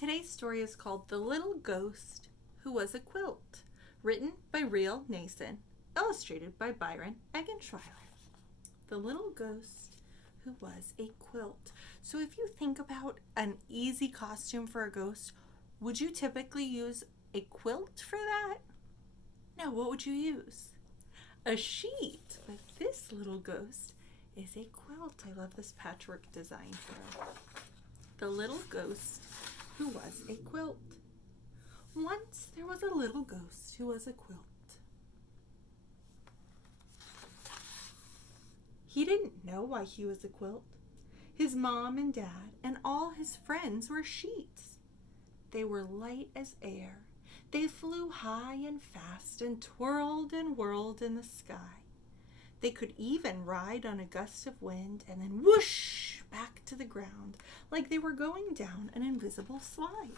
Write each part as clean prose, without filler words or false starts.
Today's story is called The Little Ghost Who Was a Quilt, written by Riel, Nason, illustrated by Byron Eggenschweiler. The Little Ghost Who Was a Quilt. So if you think about an easy costume for a ghost, would you typically use a quilt for that? No, what would you use? A sheet. But this little ghost is a quilt. I love this patchwork design for her. The Little Ghost Who Was a Quilt. Once there was a little ghost who was a quilt. He didn't know why he was a quilt. His mom and dad and all his friends were sheets. They were light as air. They flew high and fast and twirled and whirled in the sky. They could even ride on a gust of wind and then whoosh back to the ground like they were going down an invisible slide.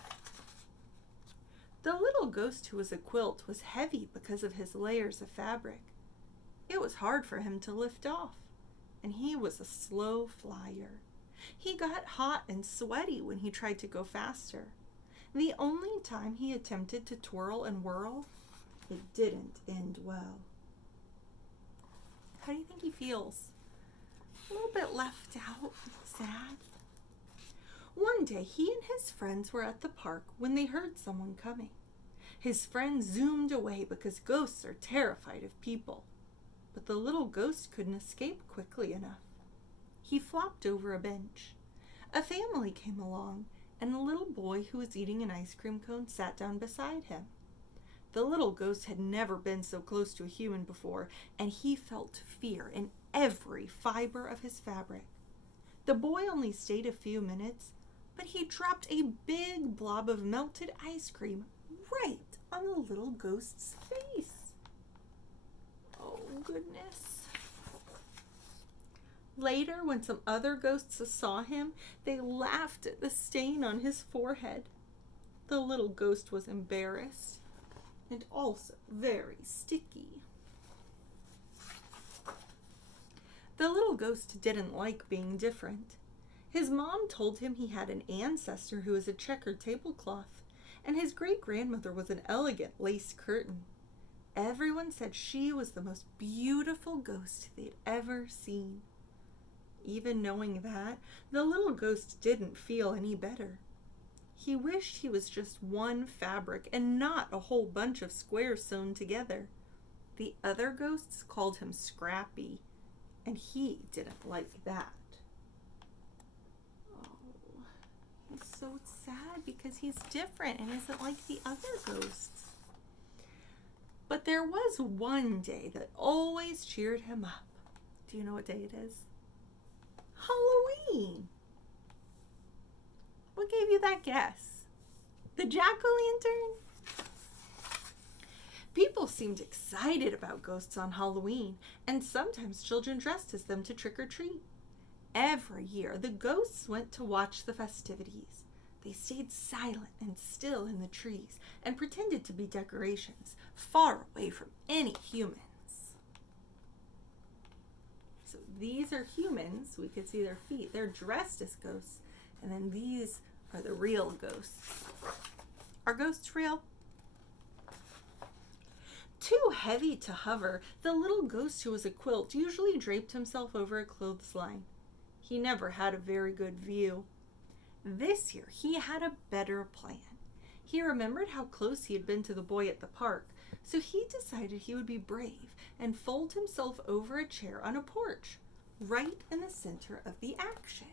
The little ghost who was a quilt was heavy because of his layers of fabric. It was hard for him to lift off, and he was a slow flyer. He got hot and sweaty when he tried to go faster. The only time he attempted to twirl and whirl, it didn't end well. How do you think he feels? A little bit left out, sad. One day, he and his friends were at the park when they heard someone coming. His friends zoomed away because ghosts are terrified of people. But the little ghost couldn't escape quickly enough. He flopped over a bench. A family came along, and a little boy who was eating an ice cream cone sat down beside him. The little ghost had never been so close to a human before, and he felt fear in every fiber of his fabric. The boy only stayed a few minutes, but he dropped a big blob of melted ice cream right on the little ghost's face. Oh, goodness. Later, when some other ghosts saw him, they laughed at the stain on his forehead. The little ghost was embarrassed and also very sticky. The little ghost didn't like being different. His mom told him he had an ancestor who was a checkered tablecloth, and his great-grandmother was an elegant lace curtain. Everyone said she was the most beautiful ghost they'd ever seen. Even knowing that, the little ghost didn't feel any better. He wished he was just one fabric and not a whole bunch of squares sewn together. The other ghosts called him Scrappy, and he didn't like that. Oh, he's so sad because he's different and isn't like the other ghosts. But there was one day that always cheered him up. Do you know what day it is? Halloween. What gave you that guess? The jack-o'-lantern? People seemed excited about ghosts on Halloween, and sometimes children dressed as them to trick or treat. Every year, the ghosts went to watch the festivities. They stayed silent and still in the trees and pretended to be decorations, far away from any humans. So these are humans. We could see their feet. They're dressed as ghosts. And then these are the real ghosts. Are ghosts real? Too heavy to hover, the little ghost who was a quilt usually draped himself over a clothesline. He never had a very good view. This year, he had a better plan. He remembered how close he had been to the boy at the park, so he decided he would be brave and fold himself over a chair on a porch, right in the center of the action.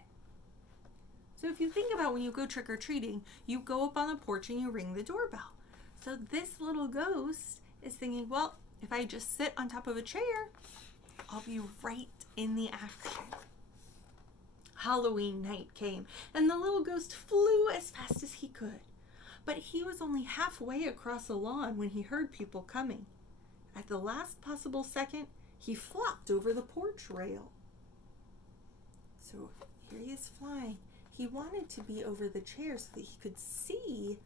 So if you think about when you go trick-or-treating, you go up on the porch and you ring the doorbell. So this little ghost is thinking, well, if I just sit on top of a chair, I'll be right in the action. Halloween night came, and the little ghost flew as fast as he could. But he was only halfway across the lawn when he heard people coming. At the last possible second, he flopped over the porch rail. So here he is flying. He wanted to be over the chair so that he could see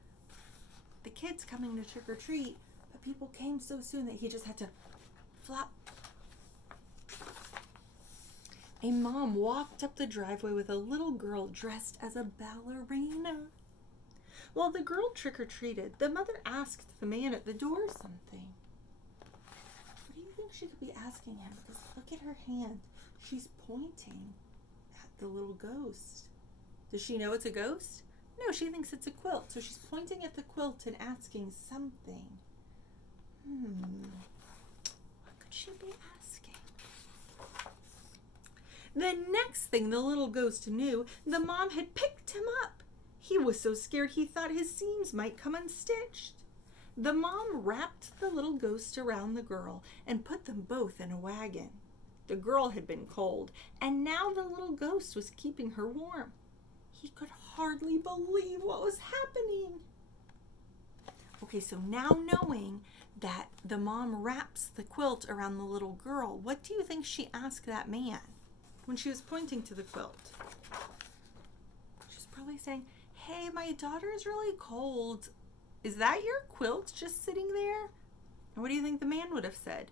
the kids coming to trick or treat, but people came so soon that he just had to flop. A mom walked up the driveway with a little girl dressed as a ballerina. While the girl trick-or-treated, the mother asked the man at the door something. What do you think she could be asking him? Because look at her hand. She's pointing at the little ghost. Does she know it's a ghost? No, she thinks it's a quilt. So she's pointing at the quilt and asking something. What could she be asking? The next thing the little ghost knew, the mom had picked him up. He was so scared he thought his seams might come unstitched. The mom wrapped the little ghost around the girl and put them both in a wagon. The girl had been cold, and now the little ghost was keeping her warm. He could hardly believe what was happening. Okay, so now knowing that the mom wraps the quilt around the little girl, what do you think she asked that man when she was pointing to the quilt? She's probably saying, "Hey, my daughter's really cold. Is that your quilt just sitting there?" And what do you think the man would have said?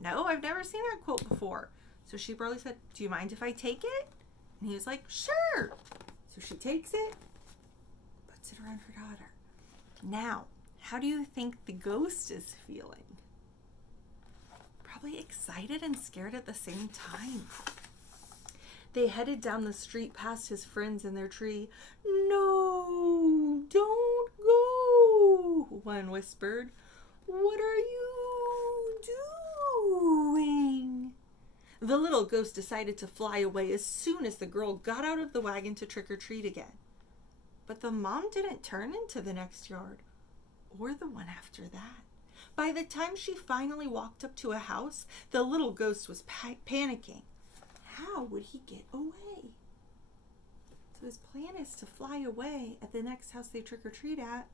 "No, I've never seen that quilt before." So she probably said, "Do you mind if I take it?" And he was like, "Sure." So she takes it, puts it around her daughter. Now, how do you think the ghost is feeling? Probably excited and scared at the same time. They headed down the street past his friends in their tree. "No, don't go," one whispered. "What are you doing?" The little ghost decided to fly away as soon as the girl got out of the wagon to trick-or-treat again. But the mom didn't turn into the next yard, or the one after that. By the time she finally walked up to a house, the little ghost was panicking. How would he get away? So his plan is to fly away at the next house they trick-or-treat at.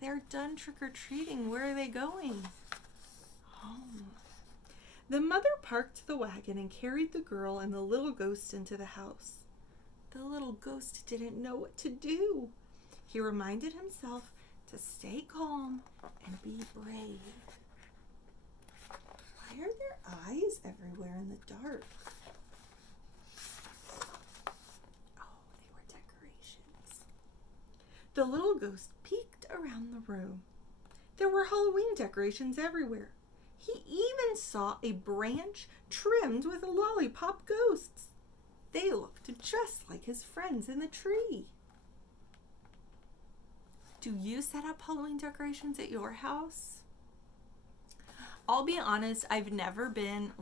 They're done trick-or-treating. Where are they going? Home. The mother parked the wagon and carried the girl and the little ghost into the house. The little ghost didn't know what to do. He reminded himself to stay calm and be brave. Why are there eyes everywhere in the dark? Oh, they were decorations. The little ghost peeked around the room. There were Halloween decorations everywhere. He even saw a branch trimmed with lollipop ghosts. They looked just like his friends in the tree. Do you set up Halloween decorations at your house? I'll be honest, I've never been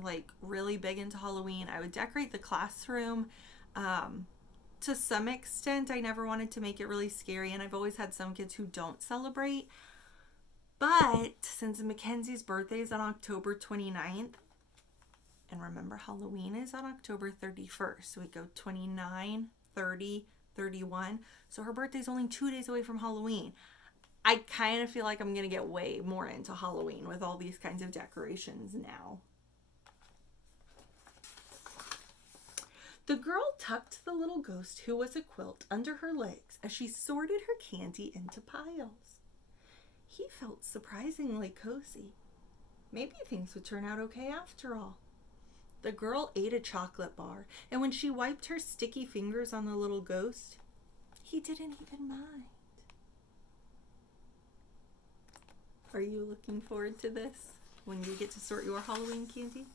really big into Halloween. I would decorate the classroom. To some extent, I never wanted to make it really scary, and I've always had some kids who don't celebrate. But since Mackenzie's birthday is on October 29th, and remember Halloween is on October 31st, so we go 29, 30, 31. So her birthday's only 2 days away from Halloween. I kind of feel like I'm going to get way more into Halloween with all these kinds of decorations now. The girl tucked the little ghost, who was a quilt, under her legs as she sorted her candy into piles. He felt surprisingly cozy. Maybe things would turn out okay after all. The girl ate a chocolate bar, and when she wiped her sticky fingers on the little ghost, he didn't even mind. Are you looking forward to this when you get to sort your Halloween candy?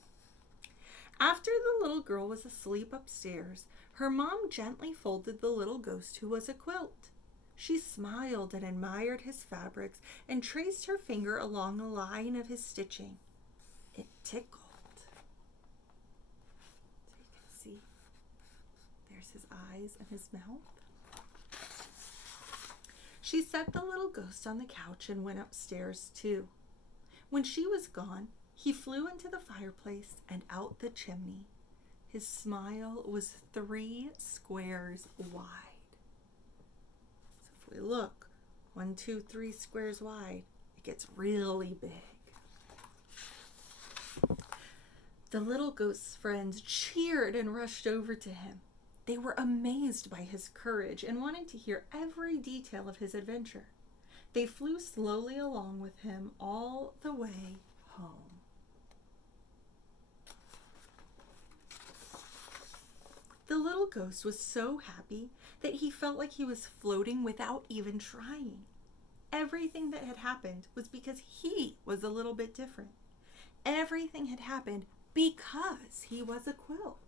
After the little girl was asleep upstairs, her mom gently folded the little ghost, who was a quilt. She smiled and admired his fabrics and traced her finger along a line of his stitching. It tickled. So you can see, there's his eyes and his mouth. She set the little ghost on the couch and went upstairs too. When she was gone, he flew into the fireplace and out the chimney. His smile was 3 squares wide. So if we look, 1, 2, 3 squares wide, it gets really big. The little ghost's friends cheered and rushed over to him. They were amazed by his courage and wanted to hear every detail of his adventure. They flew slowly along with him all the way home. The little ghost was so happy that he felt like he was floating without even trying. Everything that had happened was because he was a little bit different. Everything had happened because he was a quilt.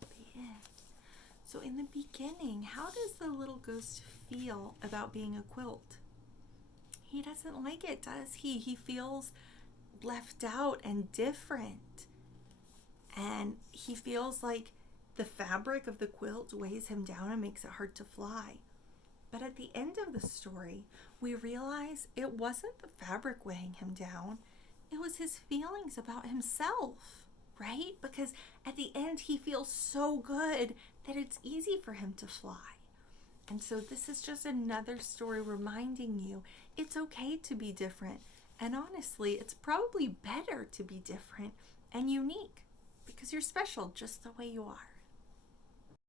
The end. So in the beginning, how does the little ghost feel about being a quilt? He doesn't like it, does he? He feels left out and different. And he feels like the fabric of the quilt weighs him down and makes it hard to fly. But at the end of the story, we realize it wasn't the fabric weighing him down. It was his feelings about himself, right? Because at the end, he feels so good that it's easy for him to fly. And so this is just another story reminding you it's okay to be different. And honestly, it's probably better to be different and unique because you're special just the way you are.